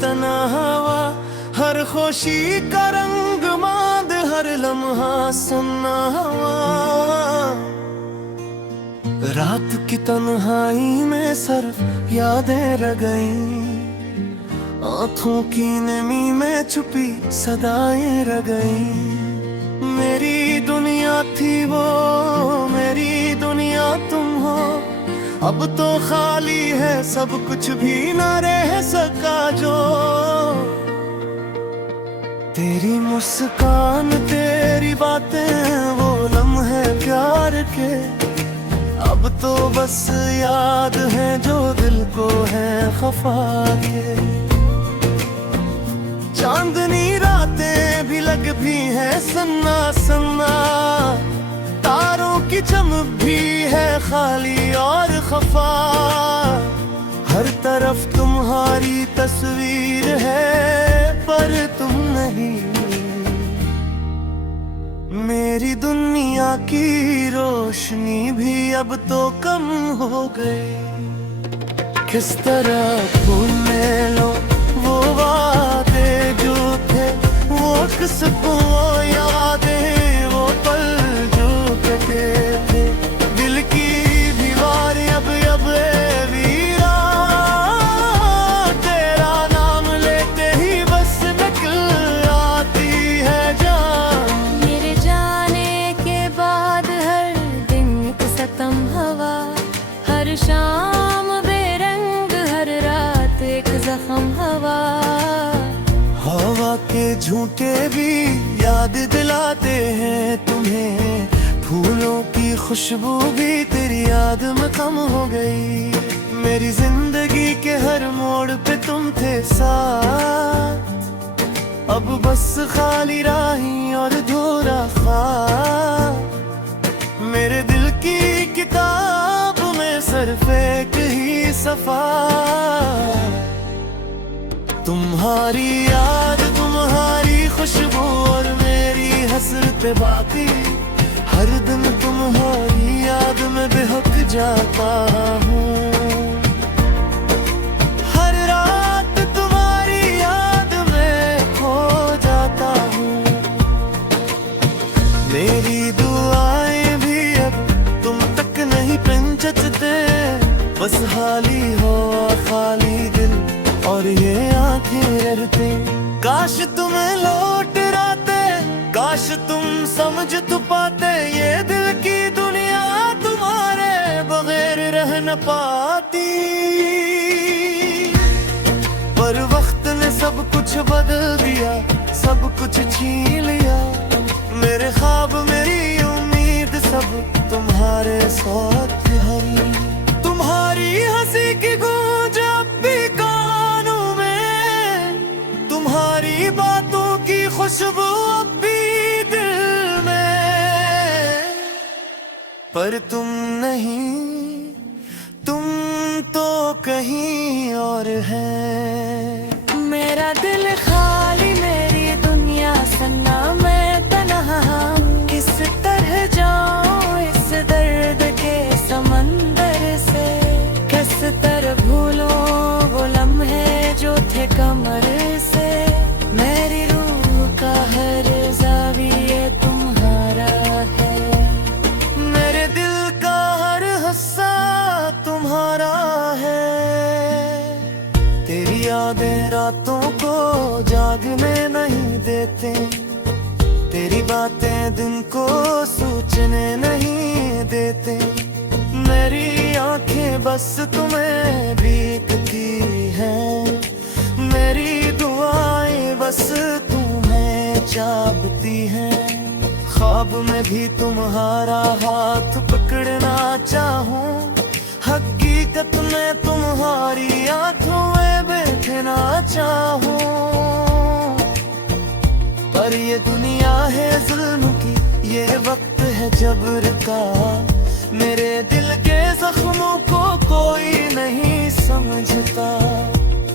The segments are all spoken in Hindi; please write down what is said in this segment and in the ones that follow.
तना हवा, हर खुशी का रंग मांद, हर लम्हा सुनना हवा। रात की तन्हाई में सिर्फ यादें रह गईं, आँखों की नमी में छुपी सदाएं रह गईं। मेरी दुनिया थी वो, मेरी दुनिया तुम हो, अब तो खाली है सब कुछ भी ना रह सका जो। तेरी मुस्कान, तेरी बातें, वो लम्हे प्यार के अब तो बस याद है जो दिल को है खफा के। चांदनी रातें भी लग भी है सन्ना सन्ना, तारों की चमक भी है खाली और खफा। हर तरफ तुम्हारी तस्वीर है पर तुम नहीं। मेरी दुनिया की रोशनी भी अब तो कम हो गई। किस तरह भूलने लो वो वादे जो थे, वो किसको यादें, वो पल जो कटे थे। दिल की दीवार अब वीरा, तेरा नाम लेते ही बस निकल आती है जान। मेरे जाने के बाद हर दिन एक सितम हवा, हर शाम बेरंग, हर रात एक जख्म हवा। हवा के झूठे भी याद दिलाते हैं तुम्हें, फूलों की खुशबू भी तेरी याद में कम हो गई। मेरी जिंदगी के हर मोड़ पे तुम थे साथ, अब बस खाली राही और अधूरा ख्वाब। मेरे दिल की किताब में सिर्फ एक ही सफा, तुम्हारी याद, तुम्हारी खुशबू और मेरी हसरत बाकी। हर दिन तुम्हारी याद में बेहक जाता हूँ, हर रात तुम्हारी याद में खो जाता हूँ। मेरी दुआएं भी अब तुम तक नहीं पहुंचते, बस खाली हो खाली दिल और ये आंखें रहती। काश तुम्हें लौट राते, काश तुम समझ तो पाते, ये दिल की दुनिया तुम्हारे बगैर रह न पाती। पर वक्त ने सब कुछ बदल दिया, सब कुछ छीन लिया। मेरे ख्वाब, मेरी उम्मीद सब तुम्हारे साथ है। तुम्हारी हंसी की गूंज अब भी कानों में, तुम्हारी बातों की खुशबू अब भी दिल में। पर तुम नहीं, तुम तो कहीं और है। मेरा दिल खाली, मेरी दुनिया सन्ना, मैं तन्हा। किस तरह जाऊं इस दर्द के समंदर से, किस तरह भूलूं वो लम्हे जो थे कमर से। मेरी रूह का हर ज़ाविया तुम्हारा है, मेरे दिल का हर हिस्सा तुम्हारा है। तेरी यादें रातों को जागने नहीं देते, तेरी बातें दिन को सोचने नहीं देते। मेरी आंखें बस तुम्हें देखती हैं, मेरी दुआएं बस तुम्हें चाहती हैं। ख्वाब में भी तुम्हारा हाथ पकड़ना चाहूं, हकीकत में तुम्हारी आंखों में बैठना चाहूं। पर ये दुनिया है जुल्म की, ये वक्त है जबर का। मेरे दिल के जख्मों को कोई नहीं समझता,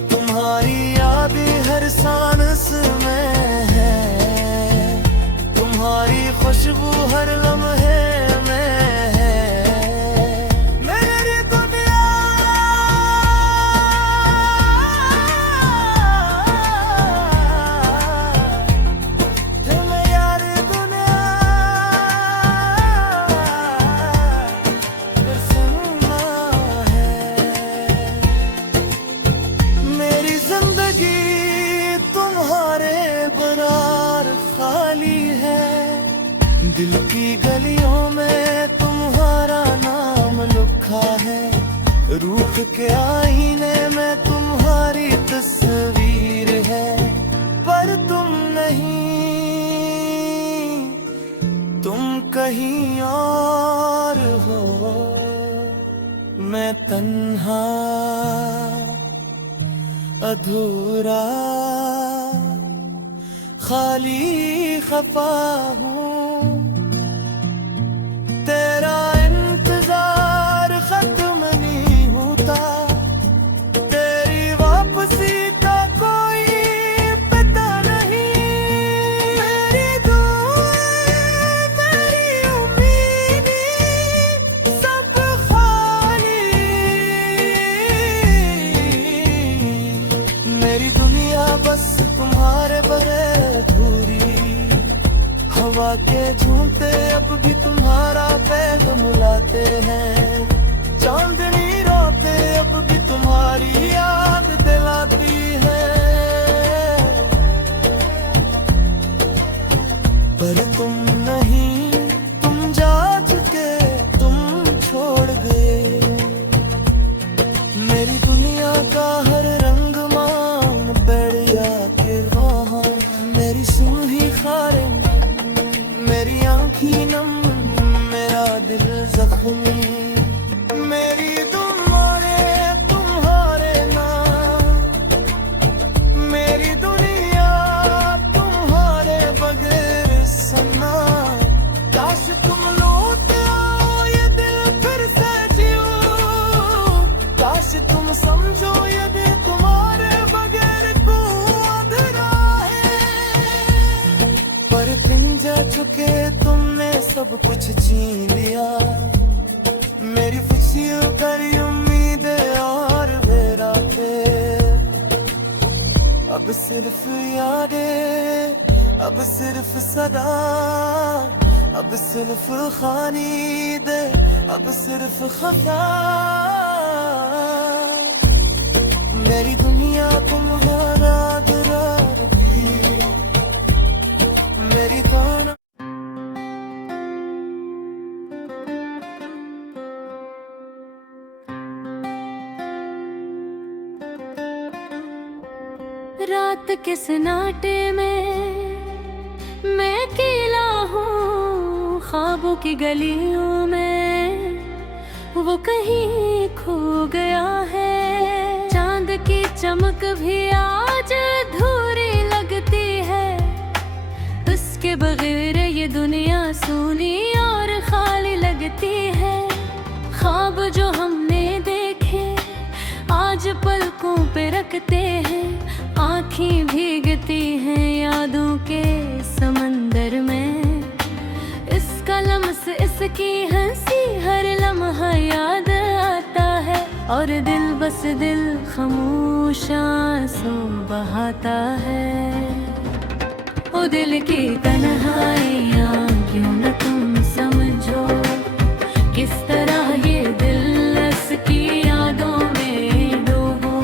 तुम्हारी यादें हर सांस में है, तुम्हारी खुशबू हर लम्हे में है। मेरी दुनिया है। दिल की गलियों में तुम्हारा नाम लिखा है, रूठ के आईने में तुम्हारी तस्वीर है। पर तुम नहीं, तुम कहीं और हो, मैं तन्हा अधूरा खाली खफा हूँ। तेरा इंतजार खत्म नहीं होता, तेरी वापसी का कोई पता नहीं। मेरी दुआएं, मेरी उम्मीदें सब खाली। मेरी दुनिया बस तुम्हारे बगैर अधूरी। हवा के झूमते अब भी तुम्हारा पैगाम लाते हैं। चांदनी रोते अब भी तुम्हारी याद दिलाती है। पर तुम नहीं, तुम जा चुके, तुम छोड़ गए। मेरी दुनिया का हर रंग मान बढ़िया के वहाँ। मेरी सूही खारे, मेरी आँखी नम, मेरा दिल जख्मी। मेरी तुम्हारे तुम्हारे नाम, मेरी दुनिया तुम्हारे बगैर सना। काश तुम लौट आओ, ये दिल फिर से जियो। काश तुम समझो, ये दिल तुम्हारे बगैर को अधूरा है। पर दिन जा चुके, तुमने सब कुछ छीन लिया। मेरी खुशियों भरी उम्मीदें और मेरा अब सिर्फ यादें, अब सिर्फ सदा, अब सिर्फ खानी दे, अब सिर्फ खफा। मेरी दुनिया तुम्हारा दरार भी, मेरी कौन। रात के सन्नाटे में मैं अकेला हूँ, ख्वाबों की गलियों में वो कहीं खो गया है। चांद की चमक भी आज अधूरी लगती है, उसके बगैर ये दुनिया सूनी और खाली लगती है। ख्वाब जो हमने देखे आज पलकों पे रखते हैं, आँखें भीगती हैं यादों के समंदर में। इसका लम्स, इसकी हंसी हर लम्हा याद आता है, और दिल बस दिल खामोश आंसू बहाता है। ओ दिल की तन्हाइयाँ क्यों न तुम समझो, किस तरह ये दिल इसकी यादों में डूबो।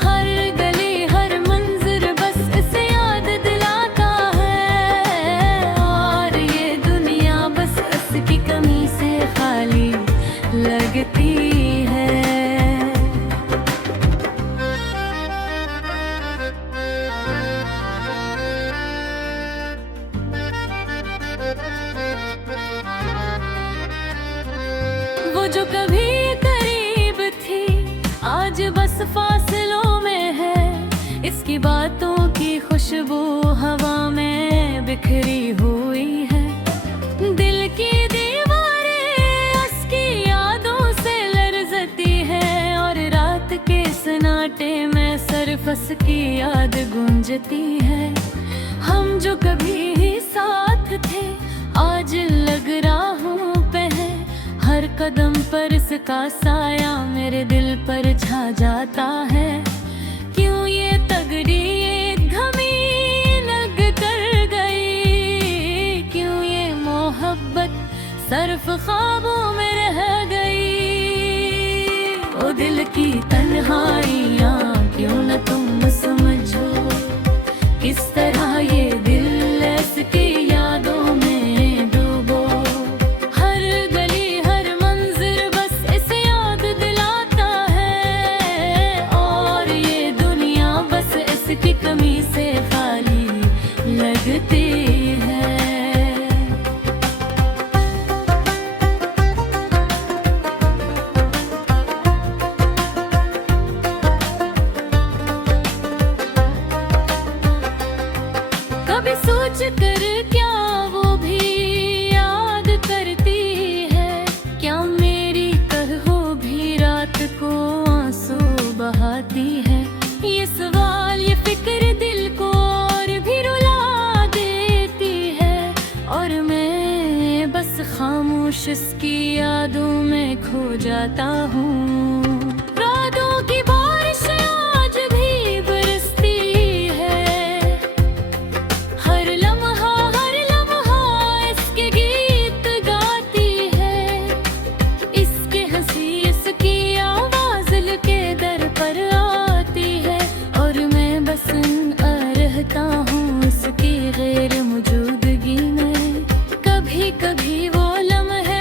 हर गली हर मंजर बस इसे याद दिलाता है, और ये दुनिया बस इसकी कमी से खाली लगती है। वो जो कभी करीब थी आज बस फासलों में है, इसकी बातों की खुशबू हवा में बिखरी हुई है। दिल की दीवारें उसकी यादों से लरजती है, और रात के सन्नाटे में सरफस की याद गूंजती है। हम जो कभी साथ थे आज लग राहों पे है, हर कदम पर इसका साया मेरे दिल पर छा जाता है। क्यों ये तगड़ी ये घमी लग कर गई, क्यों ये मोहब्बत सिर्फ ख्वाबों में रह गई। ओ दिल की तन्हाइयाँ क्यों न तुम समझो, किस तरह ये दिल इसकी इसकी यादों में खो जाता हूँ। रातों की बारिश आज भी बरसती है, हर लम्हा इसके गीत गाती है। इसके हंसी इसकी आवाज दिल के दर पर आती है, और मैं बस रहता हूँ उसकी गैर मौजूदगी में। कभी कभी वो लम्हे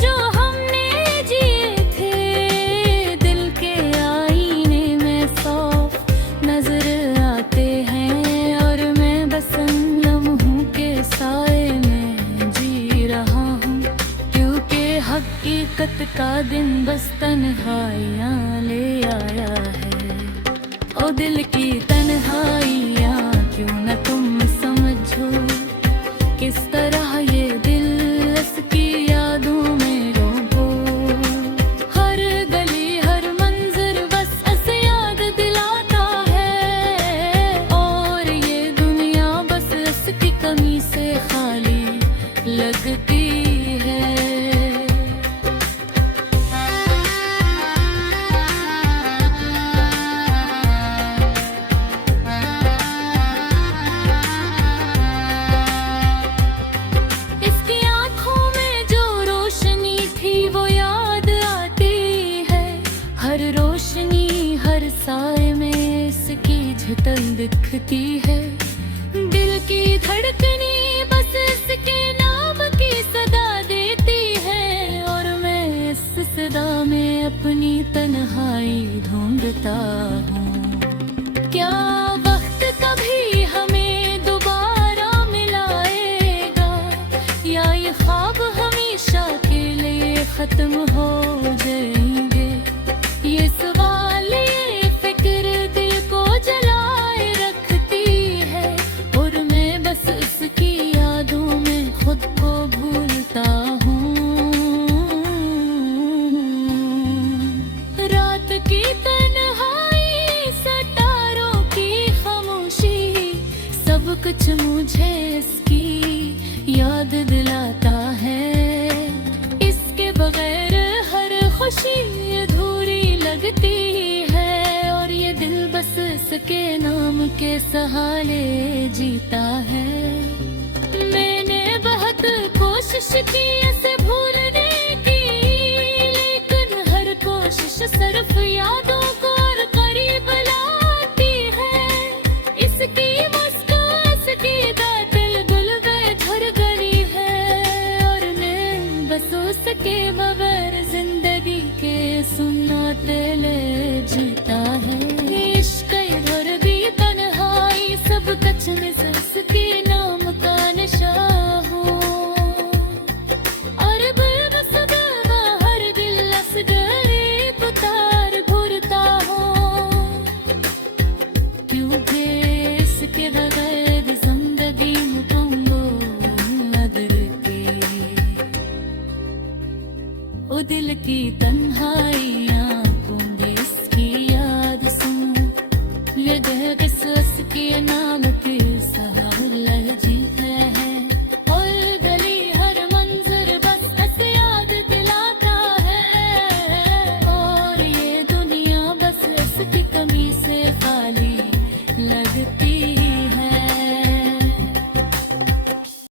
जो हमने जिए थे, दिल के आईने में साफ नजर आते हैं, और मैं बस उन लम्हों के साए में जी रहा हूँ। क्योंकि हकीकत का दिन बस तन्हाइयाँ ले आया है। ओ दिल की तन्हाइयाँ क्यों न तुम समझो, किस तरह ये दिल इसकी यादों में डूबो। हर गली हर मंजर बस ऐसे याद दिलाता है, और ये दुनिया बस इसकी कमी से खाली लगती है। हर रोशनी हर साए में इसकी झटल दिखती है। दिल की धड़कनी बस इसके नाम की सदा देती है, और मैं इस सदा में अपनी तन्हाई ढूंढता हूँ। क्या वक्त कभी हमें दोबारा मिलाएगा, या ये ख्वाब हमेशा के लिए खत्म हो जाएंगे। ये सवाल ये फिक्र दिल को जलाए रखती है, और मैं बस इसकी यादों में खुद को भूलता हूँ। रात की तन्हाई सितारों की खामोशी सब कुछ मुझे इसकी याद दिलाता है। इसके बगैर हर खुशी अधूरी लगती है, और ये दिल बस इसके नाम के सहारे जीता है। मैंने बहुत कोशिश की इसे भूलने की, लेकिन हर कोशिश सिर्फ यादों को और करीब लाती है। इसकी मुस्कान इसकी दिल दिल बेघर गली है, और मैं बस उसके बगैर जिंदगी के सुनाते ले जीता है। इश्क इधर भी तन्हाई सब कच में उसके नाम का नशा हो, और बस हर दिल असगरे पुकार घूरता हो। क्योंकि इसके बगैर जिंदगी मुकम्मो न दिल की। ओ दिल की तन्हाइयाँ गूंगे इसकी याद सुन, ये दिल किस उसके नाम के सहारे जीता है। और गली हर मंजर बस ऐसे याद दिलाता है, और ये दुनिया बस इसकी कमी से खाली लगती